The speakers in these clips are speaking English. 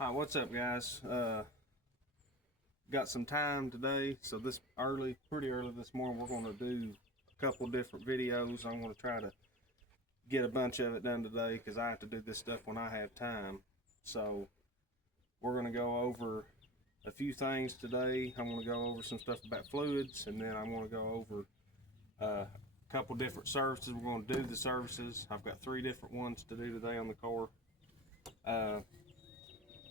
Hi, what's up, guys? Got some time today, so pretty early this morning, we're going to do a couple different videos. I'm going to try to get a bunch of it done today because I have to do this stuff when I have time. So we're going to go over a few things today. I'm going to go over some stuff about fluids, and then I'm going to go over a couple different services. We're going to do the services. I've got 3 different ones to do today on the car.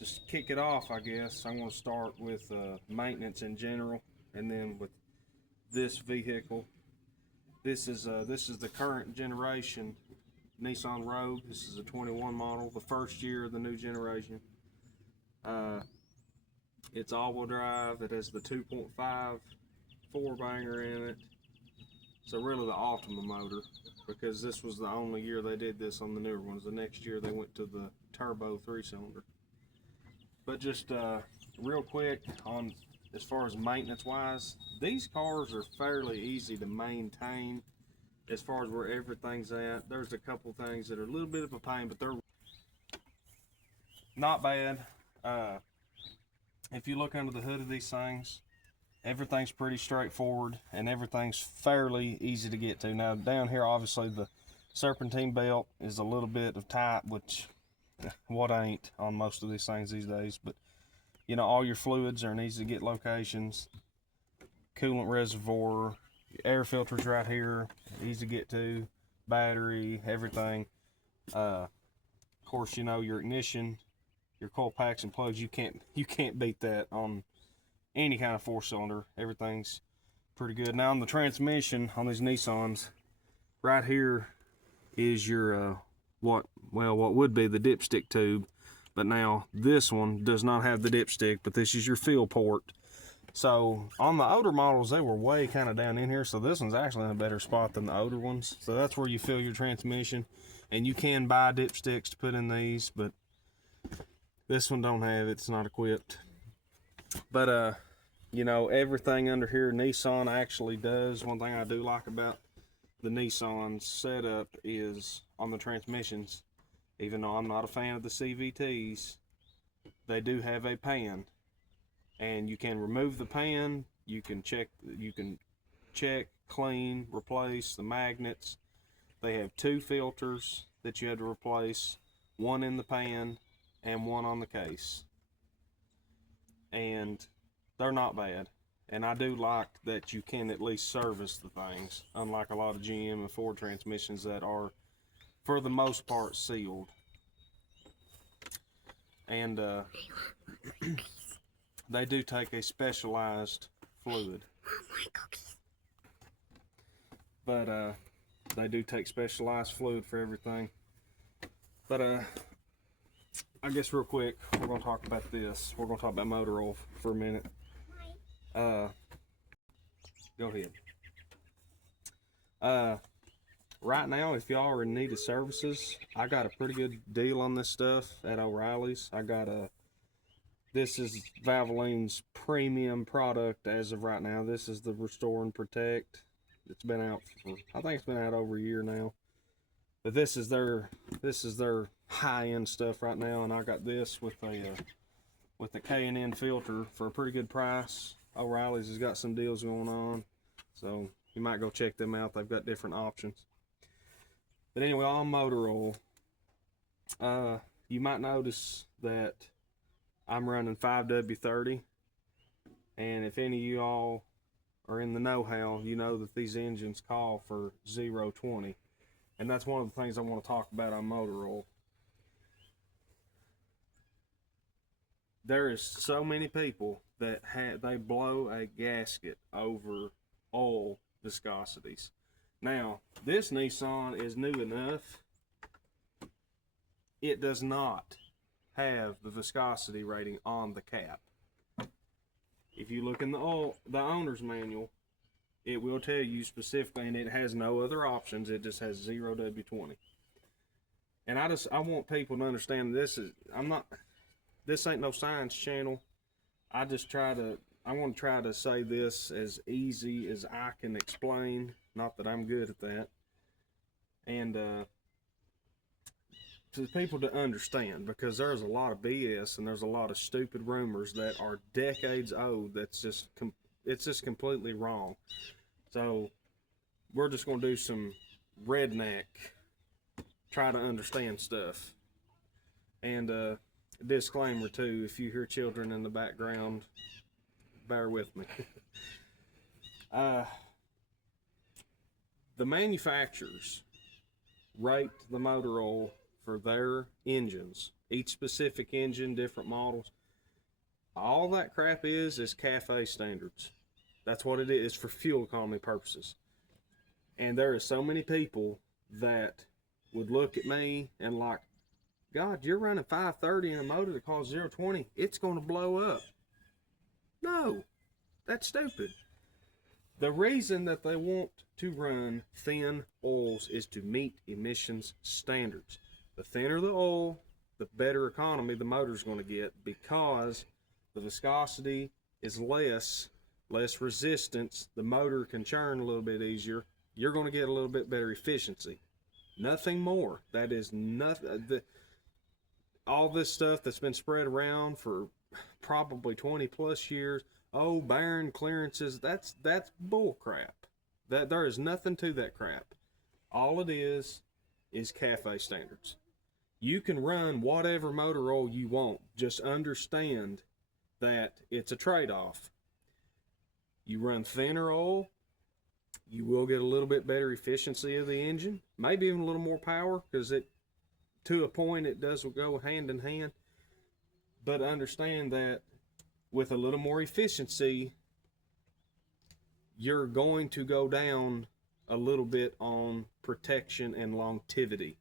Just kick it off, I guess, I'm going to start with maintenance in general, and then with this vehicle. This is the current generation Nissan Rogue. This is a 21 model, the first year of the new generation. It's all-wheel drive. It has the 2.5 four-banger in it. So really the Ultima motor, because this was the only year they did this on the newer ones. The next year they went to the turbo 3-cylinder. But just real quick on as far as maintenance wise, these cars are fairly easy to maintain as far as where everything's at. There's a couple things that are a little bit of a pain, but they're not bad. If you look under the hood of these things, everything's pretty straightforward and everything's fairly easy to get to. Now down here, obviously the serpentine belt is a little bit of tight, which what ain't on most of these things these days, but you know, all your fluids are in easy to get locations. Coolant reservoir, air filters right here, easy to get to, battery, everything. Of course, you know, your ignition, your coil packs and plugs, you can't beat that on any kind of 4-cylinder. Everything's pretty good. Now on the transmission on these Nissans, right here is your what would be the dipstick tube, but now this one does not have the dipstick, but this is your fill port. So on the older models, they were way kind of down in here, so this one's actually in a better spot than the older ones. So that's where you fill your transmission, and you can buy dipsticks to put in these, but this one don't have it. It's not equipped. But you know, everything under here Nissan actually does. One thing I do like about the Nissan setup is on the transmissions, even though I'm not a fan of the CVTs, they do have a pan, and you can remove the pan, you can check, clean, replace the magnets. They have 2 filters that you had to replace, one in the pan and one on the case, and they're not bad. And I do like that you can at least service the things, unlike a lot of GM and Ford transmissions that are, for the most part, sealed. And they do take a specialized fluid. But they do take specialized fluid for everything. But I guess real quick, we're going to talk about this. We're going to talk about motor oil for a minute. Go ahead. Right now, if y'all are in need of services, I got a pretty good deal on this stuff at O'Reilly's. This is Valvoline's premium product as of right now. This is the Restore and Protect. It's been out for, I think it's been out over a year now. But this is their high-end stuff right now, and I got this with a K&N filter for a pretty good price. O'Reilly's has got some deals going on, so you might go check them out. They've got different options. But anyway, on motor oil, you might notice that I'm running 5W30, and if any of you all are in the know-how, you know that these engines call for 0-20, and that's one of the things I want to talk about on motor oil. There is so many people that they blow a gasket over oil viscosities. Now, this Nissan is new enough. It does not have the viscosity rating on the cap. If you look in the owner's manual, it will tell you specifically, and it has no other options. It just has 0W20. And I want people to understand this ain't no science channel. I want to try to say this as easy as I can explain. Not that I'm good at that. And to people to understand, because there's a lot of BS and there's a lot of stupid rumors that are decades old. That's just it's just completely wrong. So we're just gonna do some redneck, try to understand stuff. And disclaimer too: if you hear children in the background, bear with me. The manufacturers rate the motor oil for their engines, each specific engine, different models. All that crap is CAFE standards. That's what it is for fuel economy purposes. And there are so many people that would look at me and like, God, you're running 530 in a motor that costs 020. It's going to blow up. No, that's stupid. The reason that they want to run thin oils is to meet emissions standards. The thinner the oil, the better economy the motor's going to get, because the viscosity is less resistance. The motor can churn a little bit easier. You're going to get a little bit better efficiency. Nothing more. That is nothing. All this stuff that's been spread around for probably 20 plus years. Oh, barren clearances. That's bull crap. That there is nothing to that crap. All it is CAFE standards. You can run whatever motor oil you want. Just understand that it's a trade-off. You run thinner oil, you will get a little bit better efficiency of the engine, maybe even a little more power, because it, to a point, it does go hand in hand. But understand that with a little more efficiency, you're going to go down a little bit on protection and longevity.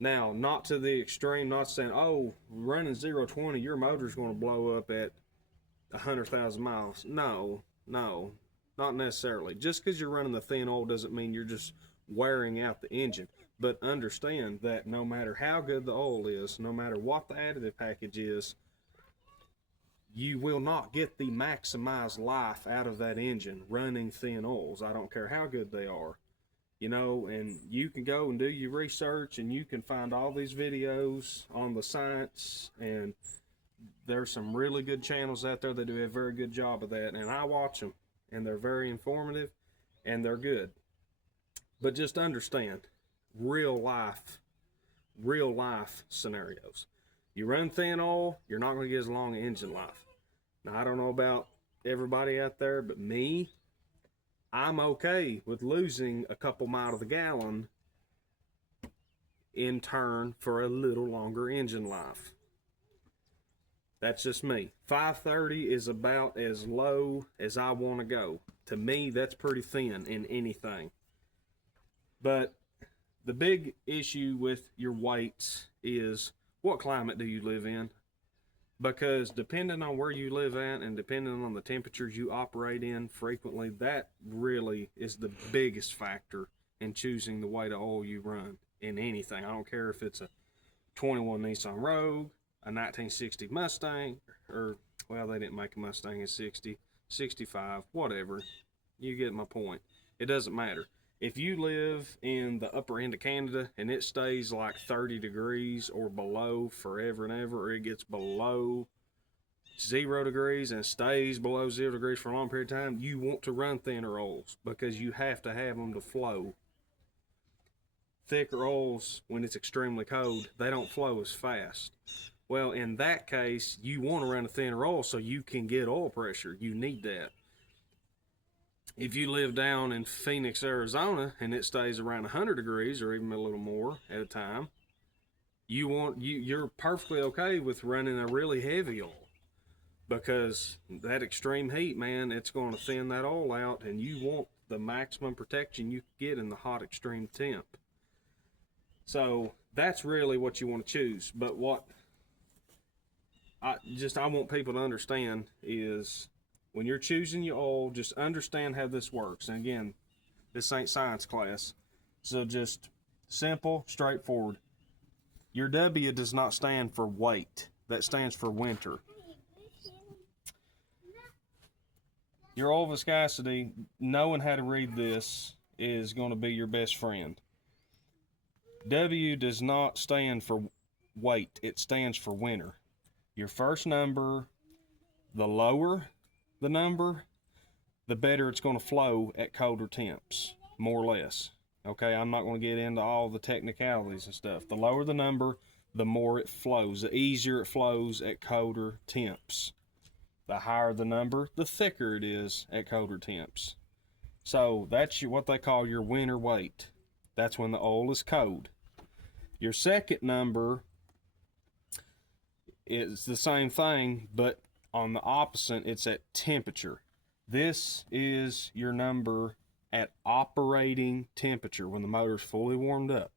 Now, not to the extreme, not saying, oh, running 020, your motor's going to blow up at 100,000 miles. No, not necessarily. Just because you're running the thin oil doesn't mean you're just wearing out the engine. But understand that no matter how good the oil is, no matter what the additive package is, you will not get the maximized life out of that engine running thin oils. I don't care how good they are. You know, and you can go and do your research, and you can find all these videos on the science, and there's some really good channels out there that do a very good job of that, and I watch them, and they're very informative, and they're good. But just understand, real life scenarios. You run thin oil, you're not going to get as long an engine life. Now, I don't know about everybody out there, but me, I'm okay with losing a couple miles of the gallon in turn for a little longer engine life. That's just me. 530 is about as low as I want to go. To me, that's pretty thin in anything. But the big issue with your weights is, what climate do you live in? Because depending on where you live at and depending on the temperatures you operate in frequently, that really is the biggest factor in choosing the weight of oil you run in anything. I don't care if it's a 21 Nissan Rogue, a 1960 Mustang, or, well, they didn't make a Mustang in 60, 65, whatever. You get my point. It doesn't matter. If you live in the upper end of Canada and it stays like 30 degrees or below forever and ever, or it gets below 0 degrees and stays below 0 degrees for a long period of time, you want to run thinner oils because you have to have them to flow. Thicker oils, when it's extremely cold, they don't flow as fast. Well, in that case, you want to run a thinner oil so you can get oil pressure. You need that. If you live down in Phoenix, Arizona, and it stays around 100 degrees or even a little more at a time, you're perfectly okay with running a really heavy oil, because that extreme heat, man, it's going to thin that oil out, and you want the maximum protection you can get in the hot extreme temp. So that's really what you want to choose. But what I want people to understand is, when you're choosing your oil, just understand how this works. And again, this ain't science class, so just simple, straightforward. Your W does not stand for weight. That stands for winter. Your oil viscosity, knowing how to read this, is going to be your best friend. W does not stand for weight, it stands for winter. Your first number, the lower the number, the better it's going to flow at colder temps, more or less. Okay, I'm not going to get into all the technicalities and stuff. The lower the number, the more it flows, the easier it flows at colder temps. The higher the number, the thicker it is at colder temps. So that's what they call your winter weight. That's when the oil is cold. Your second number is the same thing, but on the opposite, it's at temperature. This is your number at operating temperature when the motor's fully warmed up.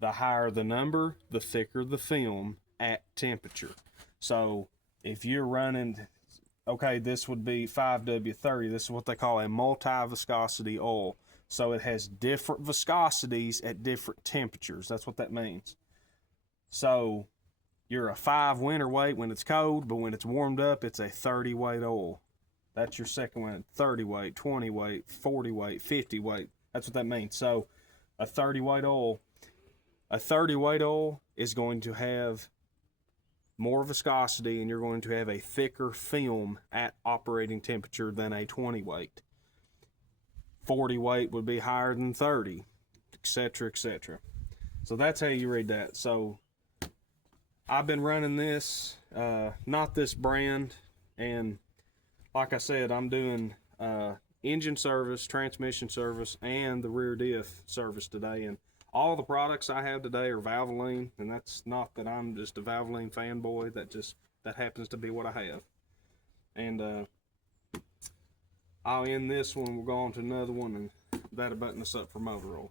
The higher the number, the thicker the film at temperature. So if you're running, okay, this would be 5W30. This is what they call a multi-viscosity oil. So it has different viscosities at different temperatures. That's what that means. So you're a 5 winter weight when it's cold, but when it's warmed up, it's a 30 weight oil. That's your second one. 30 weight, 20 weight, 40 weight, 50 weight. That's what that means. So a 30 weight oil is going to have more viscosity, and you're going to have a thicker film at operating temperature than a 20 weight. 40 weight would be higher than 30, etc., etc. So that's how you read that. So I've been running this, not this brand, and like I said, I'm doing engine service, transmission service, and the rear diff service today. And all the products I have today are Valvoline, and that's not that I'm just a Valvoline fanboy. That happens to be what I have. And I'll end this one. We'll go on to another one, and that'll button us up for motor oil.